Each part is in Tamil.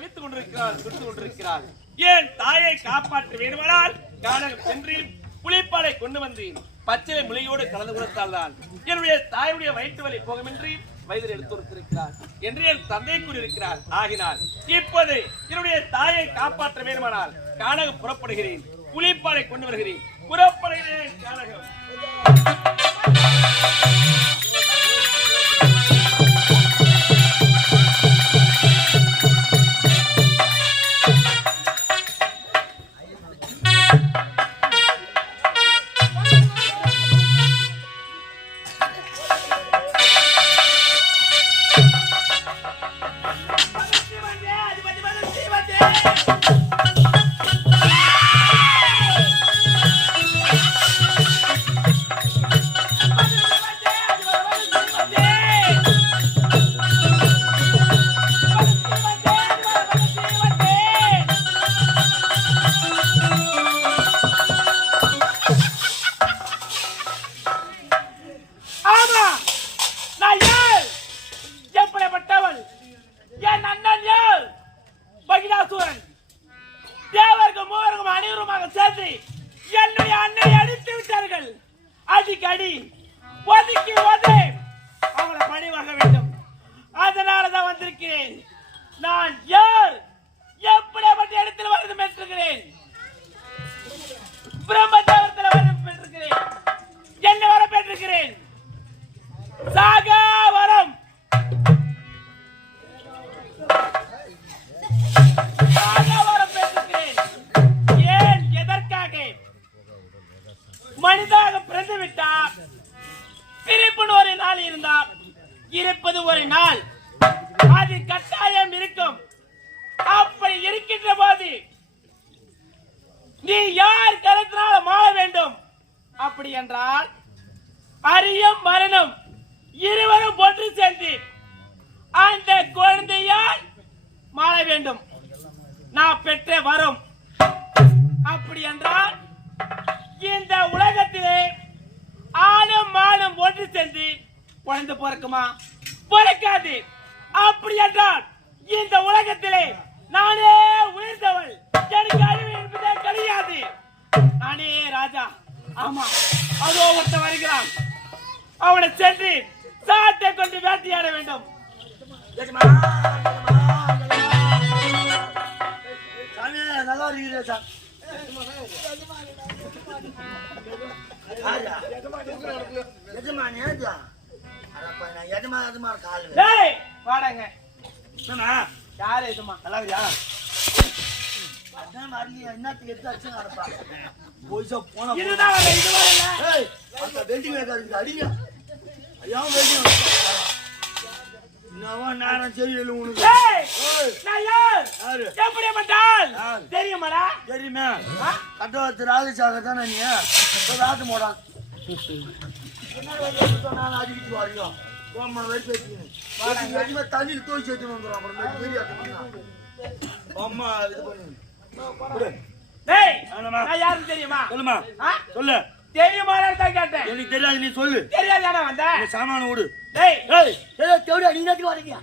தவித்துக் கொண்டிருக்கிறாள் துடித்துக் கொண்டிருக்கிறாள் ஏன் தாயை காப்பாற்ற வேண்டுமானால் கானகம் சென்றில் புளிப்பாலை கொண்டு வந்தேன் பச்சை முளையோடு கலந்து கொடுத்தால் தான் என்னுடைய தாயுடைய வயிற்று வலி போகமின்றி வயதில் எடுத்து என்று என் தந்தை கூறியிருக்கிறார். ஆகினால் இப்போது என்னுடைய தாயை காப்பாற்ற வேண்டுமானால் கானகம் புறப்படுகிறேன் புலிப்பாலை கொண்டு வருகிறேன். புறப்படுகிறேன் கானகம். அடிக்கடி ஒதுக்கி ஒது அவங்களை பணி வாங்க வேண்டும். அதனால தான் வந்திருக்கிறேன். நான் யார்? எப்படிப்பட்ட இடத்தில் வந்து பெற்றிருக்கிறேன் பிரம்மதேவத்தில் வந்து பெற்றிருக்கிறேன் என்ன வர பெற்றிருக்கிறேன். சாகர் மனிதாக பிறந்து விட்டார். பிறப்புன்னு ஒரு நாள் இருந்தார். இருப்பது ஒரு நாள். அது கட்டாயம் இருக்கும். அப்படி இருக்கின்ற போது நீ யார் கருத்தினால் மாற வேண்டும்? அப்படி என்றால் அரியம் மரணம் இருவரும் ஒன்று சேர்ந்து அந்த குழந்தையால் மாற வேண்டும். நான் பெற்ற வரும். அப்படி என்றால் இந்த உலகத்திலே ஆணும் மானும் ஒன்று சேர்ந்து குழந்தை பிறக்குமா? பிறக்காது அப்படி என்றால் இந்த உலகத்திலே நானே உயர்ந்தவள். எனக்கு அறிவு என்பதே கிடையாது. நானே ராஜா. ஆமா. அதோ ஒருத்தன் வருகிறான். அவனை சென்று சாட்டை கொண்டு வேட்டையாட வேண்டும். நல்லா இருக்கிறேன் சார்? வாடங்க? யார் எதுமா நல்லா என்னத்துக்கு அடிங்க. ஐயா, வெல்டிங் நேரம் சரியில்லை உனக்கு. எப்படிப்பட்டால்? தெரியுமாடா? தெரியுமே? கட்டவத்து ராஜசாக தானே நீ? போய் ராட்டு போடான் அடிக்கிட்டு வாரியோ கோமன் வயிற்று வச்சுக்கணும் தண்ணியில் தோய்ச்சி எடுத்துன்னு வந்துடும் அப்புறம் பெரிய அம்மா இது பண்ணு. நான் யாருன்னு தெரியுமா? சொல்லுமா? சொல்லு. தெரியுமான்னு தான் கேட்டேன். எனக்கு தெரியாது நீ சொல்லு. தெரியாதானே வந்த? நீ சாமான விடு டேய். ஏய். ஏய் தேவடியா நீ நேத்து வரீங்க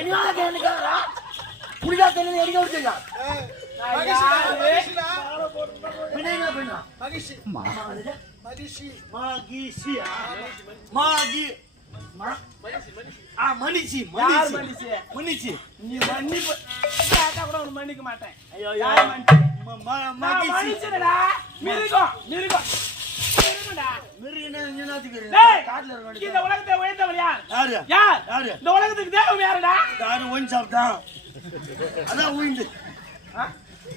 என்ன எனக்கு புரியா தெரியும் எடுக்க விட்டுங்க நான் யாரு? என்ன பண்ணா? மகிழ்ச்சி மகிழ்ச்சி மகிழ்ச்சி மாகிசியா மாகி. மா? ஆ மணிச்சி யார் மணிச்சி மனுஷி? மணிச்சி நீ மன்னிப்பு. கேட்டா கூட உனக்கு மன்னிக்க மாட்டேன். ஐயோ மிருகம் மிருகம். இந்த உலகத்தை உயர்ந்தவர் யார்? யாரு? யார்? இந்த உலகத்துக்கு தேவம் யாருடா? யாரு ஒயின் சாப்பிட்டான் அதான் உயிந்து?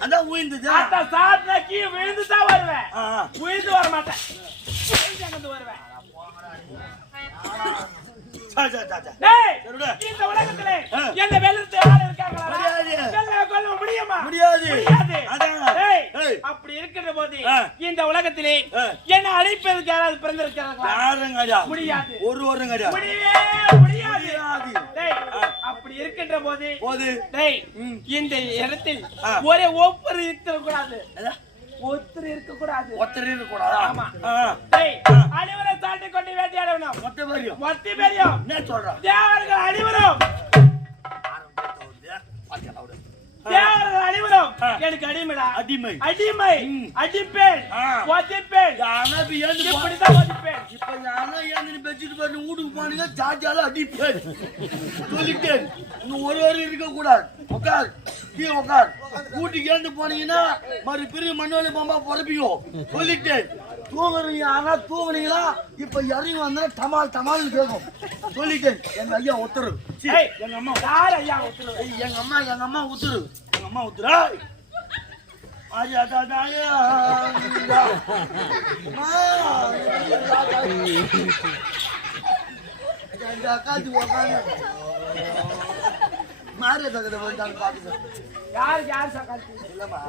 அதான் உயிந்துது அத்த சாப்பிட்டா கீழே விழுந்து தான் வருவேன். விழுந்து வர மாட்டேன். அங்கிருந்து வருவேன். இந்த உலகத்திலே. என்ன இருக்காங்களா முடியாது. அப்படி இருக்கிற போது. இந்த உலகத்திலே. என்ன அழைப்பதற்கு யாராவது பிறந்திருக்கிறார்களா முடியாது. ஒரு முடியவே முடியாது. அப்படி இருக்கின்ற போது போது. இந்த இடத்தில். ஒரே ஒவ்வொரு இருக்க கூடாது அதான். ஒருத்தர் இருக்க கூடாது ஒருத்தர் இருக்கக்கூடாதா ஆமா. ஆ. டேய் ஆ. அனைவரும் சாட்டை கொண்டு வேட்டையாடணும் மொத்த பேரையும் மொத்த பேரையும் என்ன சொல்றான் தேவர்கள் அனைவரும் அனைவரும். எனக்கு அடிமைடா. அடிமை. அடிமை. அடிப்பேன். யாரா இப்ப ஏந்து இப்படிதான் ஒதிப்பேன் இப்ப ஏந்து வீட்டுக்கு போனீங்க சார்ஜால அடிப்பேன். சொல்லிட்டேன். இன்னும் ஒரு ஒரு இருக்க கூடாது உட்கார் கீழே உட்கார் வீட்டுக்கு ஏந்து போனீங்கன்னா மறு பெரிய மண்ணோலி பாம்பா பிறப்பிக்கும் சொல்லிட்டேன். தூங்குறீங்க ஆனா தூங்குனீங்களா இப்ப இறங்கி வந்தா டமால் டமால்னு கேட்கும் சொல்லிட்டேன் எங்க ஐயா ஏய். எங்க அம்மா. யார் ஐயா ஏய், எங்க அம்மா எங்க அம்மா உத்துரு எங்க அம்மா அக்காச்சி உக்காந்து. மாறிய தகுந்த வந்தாங்க பாத்துக்க யார் சக்காத்தி இல்லம்மா.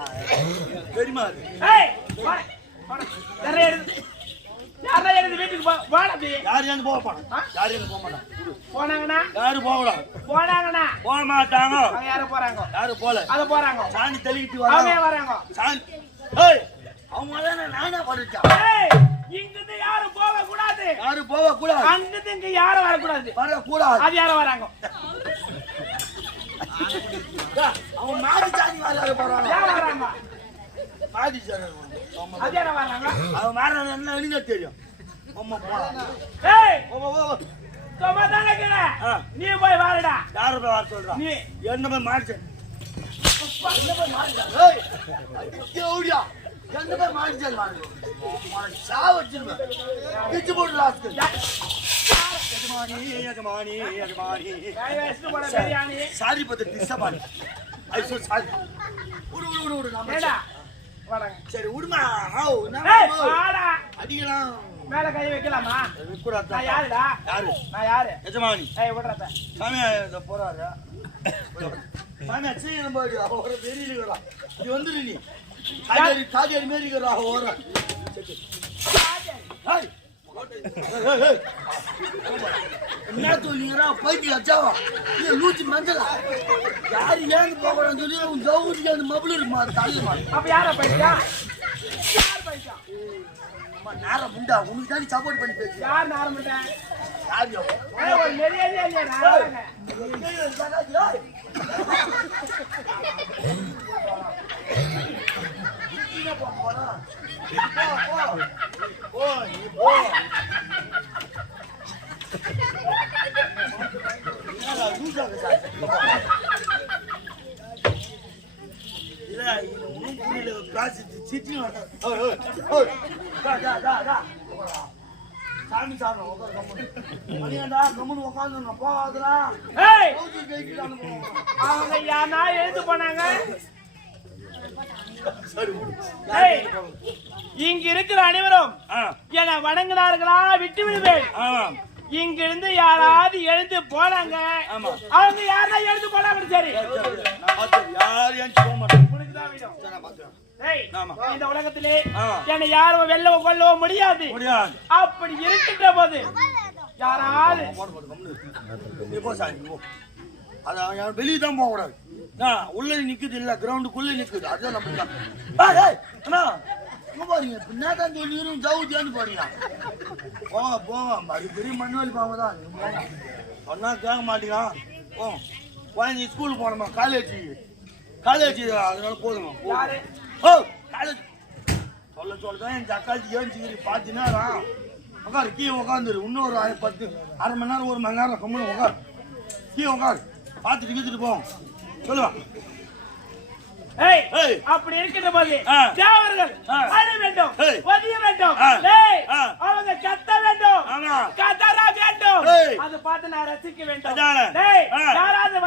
பெரியமா யாரா எடுத்து யாரா எடுத்து வீட்டுக்கு போ வாடா யார் ஏந்து போக மாட்டான் யார் ஏந்து போக மாட்டான் போனாங்கண்ணா. யாரு போகலாம் போனாங்கண்ணா போக மாட்டாங்க அவங்க யாரும் போறாங்க யாரு போல? அத போறாங்க. சாணி தெளிக்கிட்டு அவங்க வராங்க ஏன் வராங்க? சாணி. ஏய் அவங்க தானே நானா ஏய் இங்கிருந்து யாரும் போக கூடாது போக கூடாது அங்கிருந்து இங்க யாரும் வரக்கூடாது. வரக்கூடாது. அது யாரும் வராங்க? அவன் மாடி போறாங்க. யார் வராங்க? மாடி ஆமா. அது அவன் மாற என்ன எனக்கு தெரியும் அம்மா போலாம் ஏய் ஓ, ஓ, ஓ. நீ போய் வாருடா யாரு போய் வர சொல்றான் நீ என்ன போய் மாடிச்சேன் என்ன போய் என்ன போய் சாவச்சிருவேன் போட்டு லாஸ்ட் சாரி பத்தி சாரி விடுமா அடிக்கலாம். மேல கை வைக்கலாமா? நான் யாருடா? யாரு? நான் யாரு? எஜமானி. ஏய் விடுறத சாமி இத போறாரு. சாமி சீக்கிரம் போயிடு அவர வெளியில இருக்கிறா இது வந்துரு நீ. காஜேரி காஜேரி மாரி இருக்கிறா ஹாய் என்ன சொல்லிக்கிறா பைத்தி அச்சாவா இது லூச்சி மஞ்சளா யாரு ஏந்து போகிறான்னு சொல்லி உன் கவுத்துக்கு அந்த மபுள் இருக்குமா தள்ளி அப்ப யார போயிட்டா யார் போயிட்டா நேரம் உண்டா உனக்கு தானே சப்போர்ட் பண்ணி பேசு யார் நாரமிட்டேன் யார் சாமி கம்முனு உட்காந்துருங்க போகாதடா யாரா எழுந்து போனாங்க. இங்க இருக்கிற அனைவரும் ஆ, என வணங்கினார்களா விட்டு விடுவேன் ஆமா. இங்கிருந்து யாராவது எழுந்து போனாங்க ஆமா. அவங்க யாரா எழுந்து போனாங்க சரி போக. இந்த உலகத்திலே. என்னை யாரும் வெல்லவோ கொல்லவோ முடியாது முடியாது. அப்படி இருக்கின்ற போது யாராவது வெளிய தான் போகக்கூடாது. நான் உள்ள நிக்குது இல்ல கிரவுண்டுக்குள்ள நிக்குது. அதுதான் நம்ம பாருங்க பின்னாதான் சொல்லிடும் ஜவுதியான்னு பாருங்க. போங்க போங்க பெரிய மண்ணுவலி பாவம் தான். சொன்னா கேட்க மாட்டேங்கிறான் போங்க குழந்தை ஸ்கூலுக்கு போனோமா காலேஜ் காலேஜ் அதனால போதுமா? ஓ காலேஜ் சொல்ல சொல்ல தான் என் தக்காளி ஏஞ்சிக்கிறி பார்த்தீங்கன்னா உட்காரு கீழே உட்காந்துரு. இன்னும் ஒரு பத்து அரை மணி நேரம் ஒரு மணி நேரம் கம்முன்னு உட்காரு. கீழே உட்காரு. பார்த்துட்டு கீத்துட்டு போவோம் சொல்லுவா. அப்படி இருக்கின்ற போது. தேவர்கள். அழ வேண்டும். ஒதிய வேண்டும். அவங்க கத்த வேண்டும் கதற வேண்டும். அதை பார்த்து நான் ரசிக்க வேண்டும். யாராவது.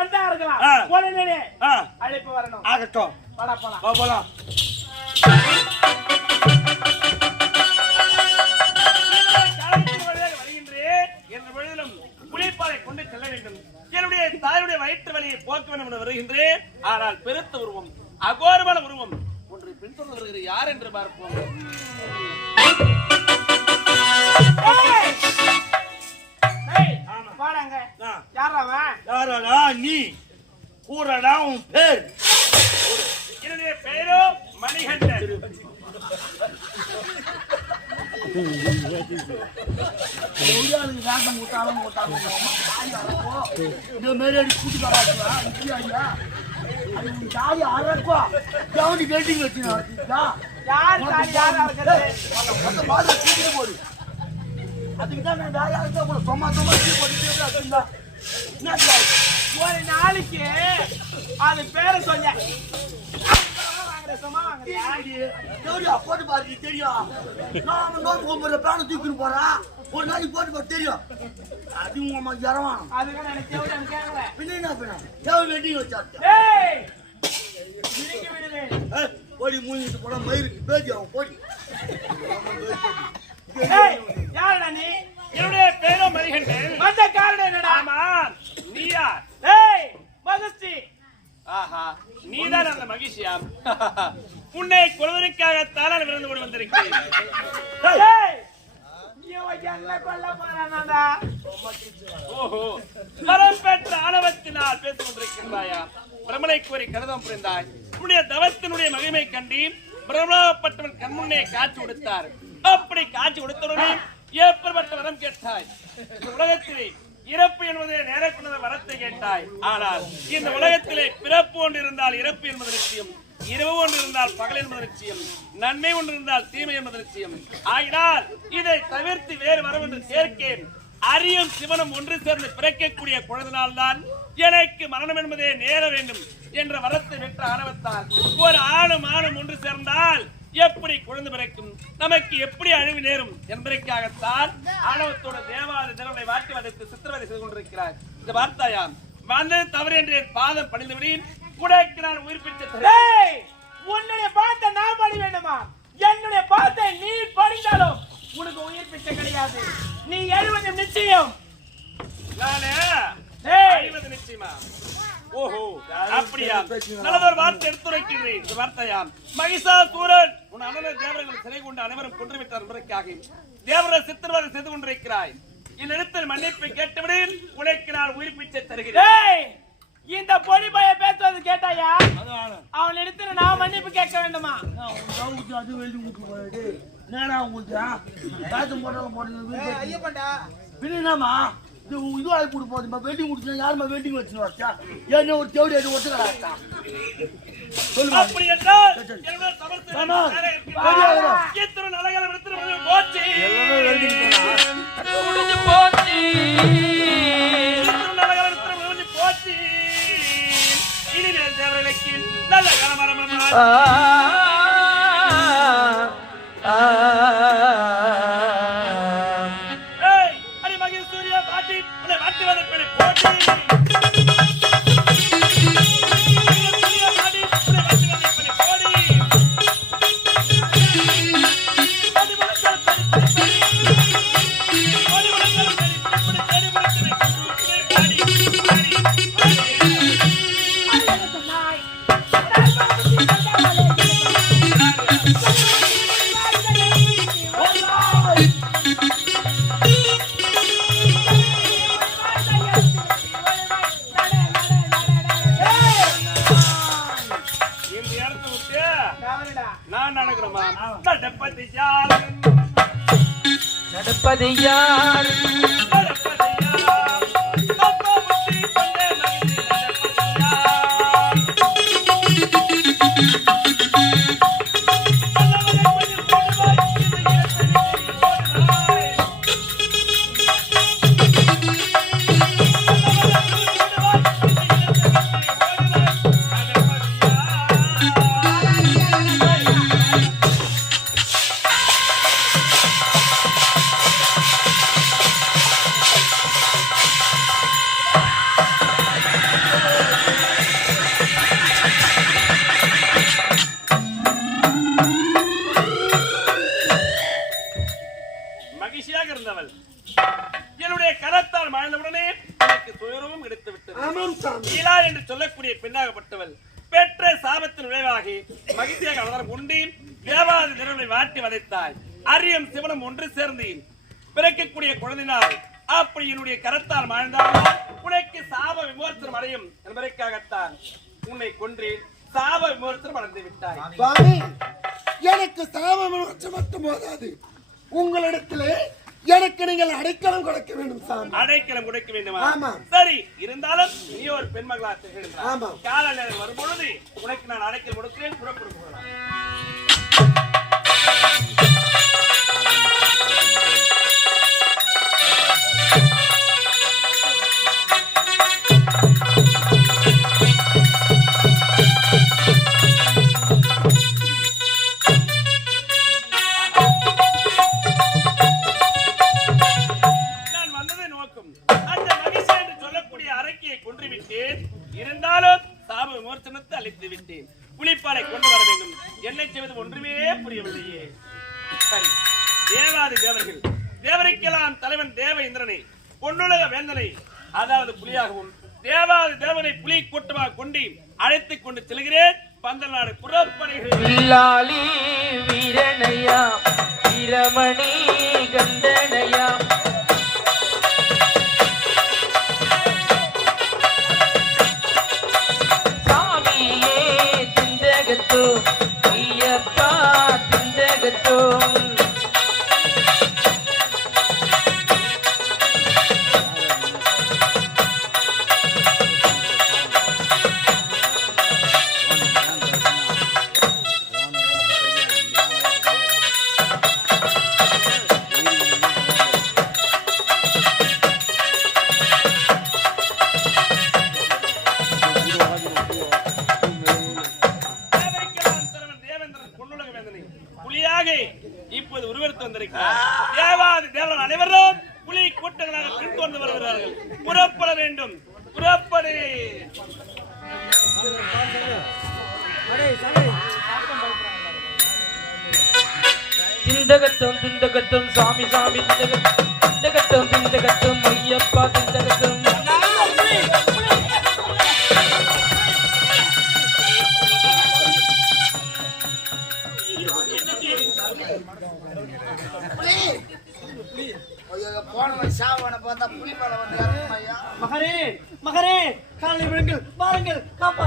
உடனே ஆ அழைப்பு வரணும் ஆகட்டும் போலாம் போலாம் வலியை போக்க வேண்டும் என வருகின்றேன். ஆனால் பெருத்த உருவம் அகோரமான உருவம். ஒன்று பின்தொடர்ந்து வருகிற யார் என்று பார்ப்போம். யாரா நீ? கூறடா உன் பேர். என்னுடைய பெயரோ மணிகண்டன். இந்த மாதிரி அடி கூட்டி ஐயா அது உன் வெயிட்டிங் வச்சுனா யார் தாலி யார் அறுக்கிறது? மாதிரி கூட்டிட்டு போடு அதுக்கு தான் நான் கூட சும்மா சும்மா போட்டு ஒரு நாளைக்கு அது பேரை சொல்ல தெரியும் போட்டு பாரு தெரியும் நான் நோய் போகிற பிளான தூக்கிட்டு போறேன் ஒரு நாளைக்கு போட்டு பாரு தெரியும் அது உங்க அம்மா ஜரவானம் பின்ன என்ன பண்ண தேவை வெட்டிங் வச்சாச்சு போடி மூஞ்சிட்டு போட மயிருக்கு பேஜி அவன் போடி யாருடா நீ? என்னுடைய மணிகண்டன் வந்த காரணம் என்னடா? ஆமா நீயா ஏய், மகஸ்தி. ஆஹா நீதான் அந்த மகிழ்ச்சியாம். உன்னை கொள்வதற்காகத்தான் நான் விருந்து கொண்டு வந்திருக்கிறேன்? ஓஹோ பெற்ற ஆணவத்தினால் பேசிக் கொண்டிருக்கின்றாயா பிரமனை கோரி கருதம் புரிந்தாய். உன்னுடைய தவத்தினுடைய மகிமை கண்டி பிரமணப்பட்டவன் கண்முன்னே காட்சி கொடுத்தார். அப்படி காட்சி கொடுத்தவுடனே எப்பேற்பட்ட வரம் கேட்டாய். உலகத்திலே இறப்பு என்பது நேரக்குள்ளத வரத்தை கேட்டாய். ஆனால் இந்த உலகத்திலே பிறப்பு ஒன்று இருந்தால் இறப்பு என்பது நிச்சயம் இரவு ஒன்று இருந்தால் பகல் என்பது நிச்சயம் நன்மை ஒன்று இருந்தால் தீமை என்பது நிச்சயம். ஆகினால் இதை தவிர்த்து வேறு வரும் என்று சேர்க்கேன். அரியும் சிவனும் ஒன்று சேர்ந்து பிறக்கக்கூடிய குழந்தைனால்தான் எனக்கு மரணம் என்பதே நேர வேண்டும் என்ற வரத்தை பெற்ற ஆணவத்தால். ஒரு ஆணும் ஆணும் ஒன்று சேர்ந்தால் எப்படி குழந்தை பிறக்கும்? நமக்கு எப்படி அழிவு நேரும்? என்பதற்காகத்தான் ஆணவத்தோட தேவாத தினங்களை வாட்டி வதைத்து சித்திரவதை செய்து கொண்டிருக்கிறார். இந்த வார்த்தாயாம் வந்தது தவறு என்று என் பாதம் பணிந்தபடியும் உனக்கு நான் உயிர் பிச்சை ஏய், உன்னுடைய பாட்டை நான் படி வேண்டுமா? என்னுடைய பாட்டை நீ படித்தாலும் உனக்கு உயிர் பிச்சை கிடையாது. நீ எழுவது நிச்சயம். நானே ஏய், அழிவது நிச்சயமா? ஓஹோ. அப்படியா? நல்லதொரு வார்த்தை எடுத்துரைக்கிறேன் இந்த வார்த்தையாம் மகிஷாசூரன் உன் அண்ணன் தேவர்கள் சிலை கொண்டு அனைவரும் கொன்று விட்டார் என்பதற்காக. தேவர சித்திரவதை செய்து கொண்டிருக்கிறாய். என்னிடத்தில் மன்னிப்பை கேட்டுவிடு. உனக்கு நான் உயிர் பிச்சை தருகிறேன். இந்த பொடி பைய பேசுவது கேட்டாயா? அவன் இடத்துல நான் மன்னிப்பு கேட்க வேண்டுமா? அது வெளியே விட்டு போயிடு என்னடா உங்களுக்கு காசு போட்டவங்க போடுங்க பின்ன என்னம்மா? இது போகுதுமா வெட்டிங் முடிச்சுனா யாருமா வெட்டிங் வச்சுன்னு வச்சா ஏன் ஒரு தேவடி அது சொல்லுமா? அப்படி என்றால் போச்சு. முடிஞ்சு இனிமேல் தேவர்களுக்கு நல்ல கலமரமா ஏய் சாபத்தின் விளைவாகி மகிழ்ச்சியாக அவதாரம் கொண்டு தேவாதி நிறுவனை வாட்டி வதைத்தாய். அரியம் சிவனும் ஒன்று சேர்ந்து பிறக்கக்கூடிய குழந்தைனால் அப்படி என்னுடைய கரத்தால் மழந்தால் உனக்கு சாப விமோசனம் அடையும் என்பதற்காகத்தான் உன்னை கொன்றேன். சாப விமோசனம் அடைந்து விட்டாய். எனக்கு சாப விமோசனம் மட்டும் போதாது. உங்களிடத்திலே எனக்கு நீங்கள் அடைக்கலம் கொடுக்க வேண்டும் சாமி அடைக்கலம் கொடுக்க வேண்டுமா ஆமா. சரி இருந்தாலும் நீ ஒரு பெண்மகளா ஆமா. கால நேரம் வரும்பொழுது உனக்கு நான் அடைக்கலம் கொடுக்கிறேன் புறப்பட்டு போகலாம் you. புறப்படு திண்டகத்தம் திண்டகத்தம் சாமி சாமி திண்டகத்தம் திண்டகத்தம் ஐயப்பா திண்டகத்தம். மகரே மகரே காலை விடுங்கள் வாருங்கள் அப்பா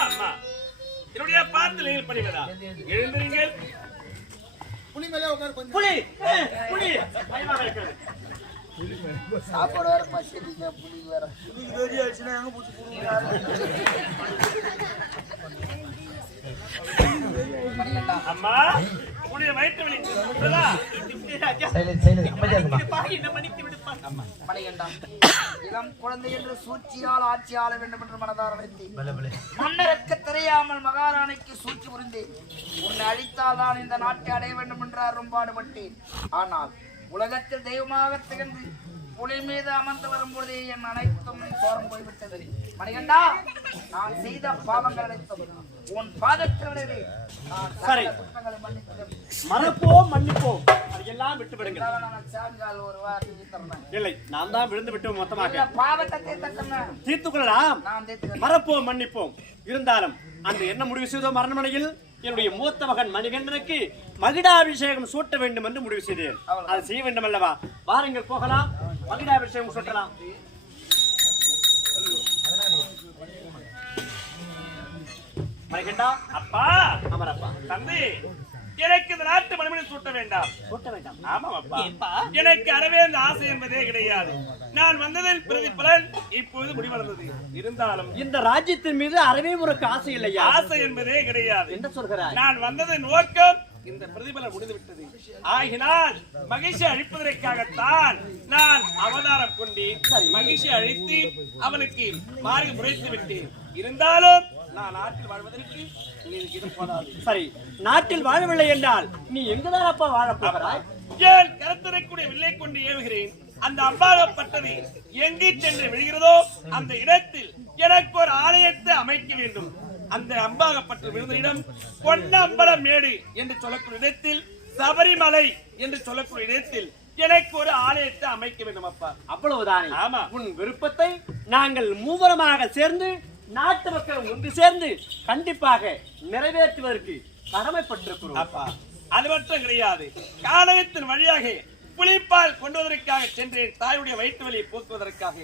அம்மா. என்னுடைய பார்த்து நீங்கள் பணிவதா? எழுந்திருங்கள். புலி மேலே உட்கார் கொஞ்சம். புலி ஏ, புலி. பயமாக இருக்கிறது சாப்பாடு வேற பசிங்க புலி வேற. அம்மா விட்டதா? சைலண்ட் சைலண்ட் இளம் குழந்தை என்று சூழ்ச்சியால் ஆட்சி ஆள வேண்டும் என்று மனதார வைத்தேன் பலே பலே. மன்னருக்கு தெரியாமல் மகாராணிக்கு சூழ்ச்சி புரிந்தேன். உன்னை அழித்தால் தான் இந்த நாட்டை அடைய வேண்டும் என்று அரும்பாடுபட்டேன் ஆனால் உலகத்தில் தெய்வமாக திகழ்ந்து புலி மீது அமர்ந்து வரும்போதே என் அனைத்தும் சோரம் போய்விட்டது. மணிகண்டா நான் செய்த பாவங்கள் அனைத்தும் உன் பாதத்தில் சரி. மறப்போம் மன்னிப்போம் அதையெல்லாம் விட்டு இல்லை நான் தான் விழுந்து விட்டு மொத்தமாக. தீர்த்துக் கொள்ளலாம். தீர்த்து மறப்போம் மன்னிப்போம். இருந்தாலும் அந்த என்ன முடிவு செய்தோம் மரணமனையில் என்னுடைய மூத்த மகன் மணிகண்டனுக்கு மகிடாபிஷேகம் சூட்ட வேண்டும் என்று முடிவு செய்தேன். அது செய்ய வேண்டும் அல்லவா வாருங்கள் போகலாம். மகிடாபிஷேகம் சூட்டலாம். மணிகண்டா அப்பா! அமரப்பா. தந்தை எனக்கு இந்த நாட்டு மணிமணி சூட்ட வேண்டாம். சூட்ட வேண்டாம். ஆமாம் அப்பா. எனக்கு அறவே அந்த ஆசை என்பதே கிடையாது. நான் வந்ததின் பிரதிபலன் இப்பொழுது முடிவடைந்தது. இருந்தாலும் இந்த ராஜ்யத்தின் மீது அறவே உனக்கு ஆசை இல்லையா? ஆசை என்பதே கிடையாது. என்ன சொல்கிறாய்? நான் வந்ததின் நோக்கம் இந்த பிரதிபலன் முடிந்து விட்டது ஆகினால் மகிழ்ச்சி அழிப்பதற்காகத்தான் நான் அவதாரம் கொண்டு மகிழ்ச்சி அழித்து அவனுக்கு மாறி முறைத்து விட்டேன். இருந்தாலும் நான் நாட்டில் வாழ்வதற்கு இது போதாது. சரி நாட்டில் வாழவில்லை என்றால் நீ எங்குதான் அப்பா வாழப் போகிறாய்? ஏன் கருத்தரைக்கூடிய வில்லை கொண்டு ஏவுகிறேன்? அந்த அம்பாகப்பட்டது எங்கு சென்று விழுகிறதோ அந்த இடத்தில் எனக்கு ஒரு ஆலயத்தை அமைக்க வேண்டும். அந்த அம்பாகப்பட்ட விழுந்த இடம் பொன்னம்பலம் மேடு என்று சொல்லக்கூடிய இடத்தில் சபரிமலை என்று சொல்லக்கூடிய இடத்தில் எனக்கு ஒரு ஆலயத்தை அமைக்க வேண்டும் அப்பா. அவ்வளவுதானே? ஆமா. உன் விருப்பத்தை நாங்கள் மூவரமாக சேர்ந்து நாட்டு மக்கள் ஒன்று சேர்ந்து கண்டிப்பாக நிறைவேற்றுவதற்கு கடமைப்பட்டிருக்கிறோம். அப்பா அது மட்டும் கிடையாது. காலகத்தின் வழியாக புலிப்பால் கொண்டு வருவதற்காக சென்றேன். தாயுடைய வயிற்று வலியை போக்குவதற்காக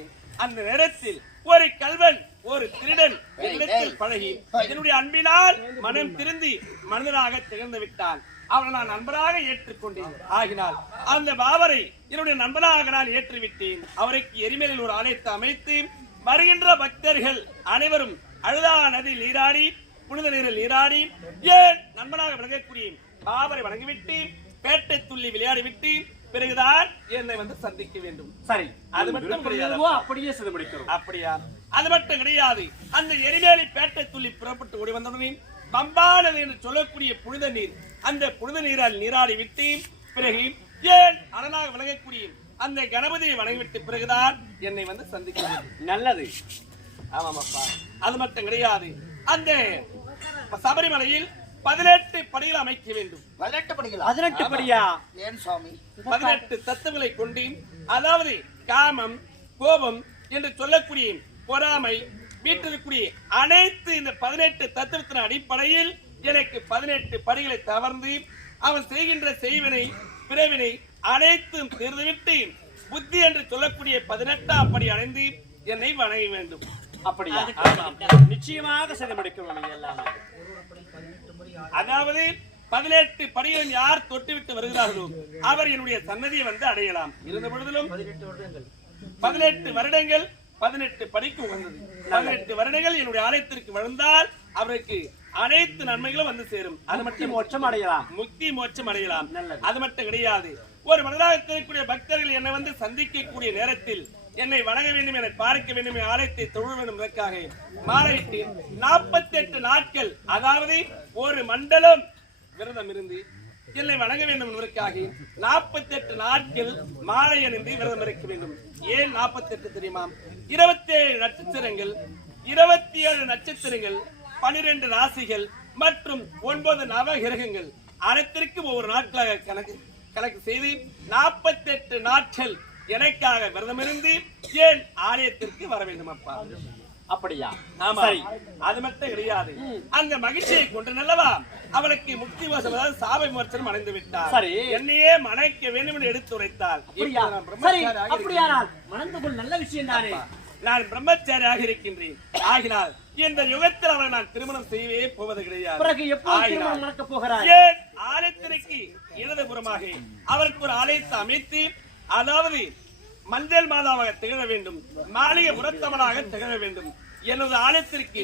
அந்த நேரத்தில் ஒரு கல்வன் ஒரு திருடன் என்னிடத்தில் பழகி என்னுடைய அன்பினால் மனம் திருந்தி மனிதனாக திகழ்ந்து விட்டான். அவரை நான் நண்பராக ஏற்றுக்கொண்டேன். ஆகினால் அந்த பாபரை என்னுடைய நண்பனாக நான் ஏற்றுவிட்டேன். அவருக்கு எரிமேலில் ஒரு ஆலயத்தை அமைத்து வருகின்ற பக்தர்கள் அனைவரும் அழுதா நதி நீராடி புனித நீரில் நீராடி ஏன் நண்பனாக விளங்கக்கூடிய பாபரை வணங்கிவிட்டு பேட்டை துள்ளி விளையாடிவிட்டு பிறகுதான் என்னை வந்து சந்திக்க வேண்டும். சரி அது மட்டும் கிடையாது. அப்படியே செய்து முடிக்கிறோம். அப்படியா? அது மட்டும் கிடையாது. அந்த எரிமேலி பேட்டை துள்ளி புறப்பட்டு ஓடி வந்தவுடனே பம்பா நதி என்று சொல்லக்கூடிய புனித நீர் அந்த புனித நீரால் நீராடி விட்டு பிறகு ஏன் அரணாக விளங்கக்கூடிய அந்த கணபதியை வணங்கிவிட்டு பிறகுதான் என்னை வந்து சந்திக்க வேண்டும் நல்லது. ஆமாம் அப்பா அது மட்டும் கிடையாது. அந்த சபரிமலையில் பதினெட்டு படிகள் அமைக்க வேண்டும். பதினெட்டு படிக்கலாம் பதினெட்டு படியா? ஏன் சுவாமி? பதினெட்டு தத்துவங்களை கொண்டு அதாவது காமம் கோபம் என்று சொல்லக்கூடிய பொறாமை வீட்டிற்குரிய அனைத்து இந்த பதினெட்டு தத்துவத்தின் அடிப்படையில் எனக்கு பதினெட்டு படிகளை தவர்ந்து அவன் செய்கின்ற செய்வினை பிறவினை அனைத்தும் தீர்ந்துவிட்டு புத்தி என்று சொல்லக்கூடிய பதினெட்டாம் படி அடைந்து என்னை வணங்க வேண்டும். அப்படியா? நிச்சயமாக இது எல்லாமே. அதாவது பதினெட்டு படிகளும் யார் தொட்டுவிட்டு வருகிறார்களோ அவர் என்னுடைய சன்னதியை வந்து அடையலாம். இருந்த பொழுதிலும் பதினெட்டு வருடங்கள் பதினெட்டு படிக்கு உகந்தது. பதினெட்டு வருடங்கள் என்னுடைய ஆலயத்திற்கு வந்தால் அவருக்கு அனைத்து நன்மைகளும் வந்து சேரும். அது மட்டும் மோட்சம் அடையலாம். முக்தி மோட்சம் அடையலாம். அது மட்டும் கிடையாது. ஒரு மனதாக இருக்கக்கூடிய பக்தர்கள் என்னை வந்து சந்திக்கக்கூடிய நேரத்தில் என்னை வணங்க வேண்டும் என பார்க்க வேண்டும் என ஆலயத்தை தொழ வேண்டும் இதற்காக மாலையிட்டு நாற்பத்தி எட்டு நாட்கள் அதாவது ஒரு மண்டலம் விரதம் இருந்து என்னை வணங்க வேண்டும் என்பதற்காக நாற்பத்தி எட்டு நாட்கள் மாலை அணிந்து விரதம் இருக்க வேண்டும். ஏன் நாற்பத்தி எட்டு தெரியுமா? இருபத்தி ஏழு நட்சத்திரங்கள் இருபத்தி ஏழு நட்சத்திரங்கள் பனிரெண்டு ராசிகள் மற்றும் ஒன்பது நவகிரகங்கள் அனைத்திற்கும் ஒவ்வொரு நாட்களாக கணக்கு கணக்கு செய்து நாற்பத்தி எட்டு நாட்கள் எனக்காக விரதம் இருந்து ஏன் ஆலயத்திற்கு வர வேண்டும் அப்பா? அப்படியா? ஆமா. அது மட்டும் கிடையாது. அந்த மகிழ்ச்சியை கொண்டு நல்லவா அவளுக்கு முக்தி மோசம் அதாவது சாப விமர்சனம் அடைந்து விட்டார் சரி. என்னையே மனைக்க வேண்டும் என்று எடுத்துரைத்தார் அப்படியானால் மணந்து கொள் நல்ல விஷயம் தானே? நான் பிரம்மச்சாரியாக இருக்கின்றேன். ஆகினால் இந்த யுகத்தில் அவரை நான் திருமணம் செய்யவே போவது கிடையாது. பிறகு எப்போது திருமணம் நடக்க போகிறாய்? ஏன் ஆலயத்திற்கு இடதுபுறமாக அவருக்கு ஒரு ஆலயத்தை அமைத்து அதாவது மஞ்சள் மாதாவாக திகழ வேண்டும் மாளிகை புறத்தவனாக திகழ வேண்டும். எனது ஆலயத்திற்கு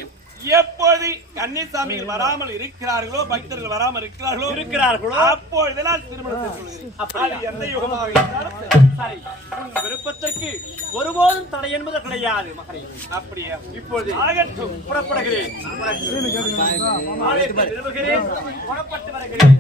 எப்போது கன்னிசாமிகள் வராமல் இருக்கிறார்களோ பக்தர்கள் வராமல் இருக்கிறார்களோ இருக்கிறார்களோ? அப்பொழுதெல்லாம் திருமணம்? அது எந்த யுகமாக இருந்தாலும் சரி. உன் விருப்பத்திற்கு ஒருபோதும் தடை என்பது கிடையாது மகனே அப்படியா இப்பொழுது ஆகட்டும் புறப்படுகிறேன் புறப்பட்டு வருகிறேன்